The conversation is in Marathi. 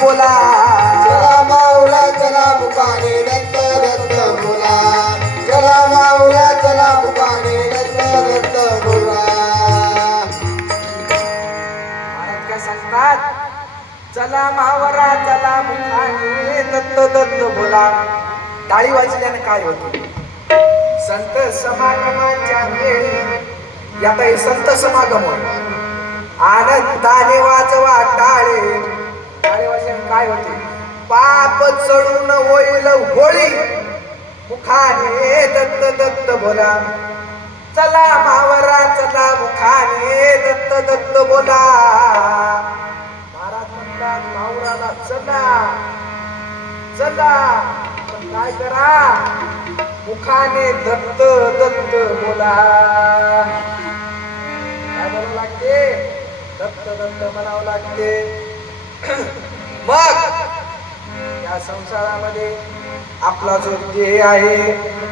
बोला. चला माऊला चला मुकाने दत्त दत्त बोला. चला माऊला चला मुकाने दत्त दत्त बोला. महाराज काय सांगतात चला मावरा चला मुखाने दत्त दत्त बोला. टाळी वाजल्याने काय होते? संत समागमाच्या वेळी यात हे संत समागम. आनंदाने वाजवा काय होते? पाप चढून होईल होळी. मुखाने दत्त दत्त बोला. चला मावरा चला मुखाने दत्त दत्त बोला. महाराज म्हणतात मावराला चला चला. पण काय करा? मुखाने दत्त दत्त बोला. काय बोलावं लागते? दत्त दत्त म्हणावं लागते. संसारामध्ये आपला जो ध्येय आहे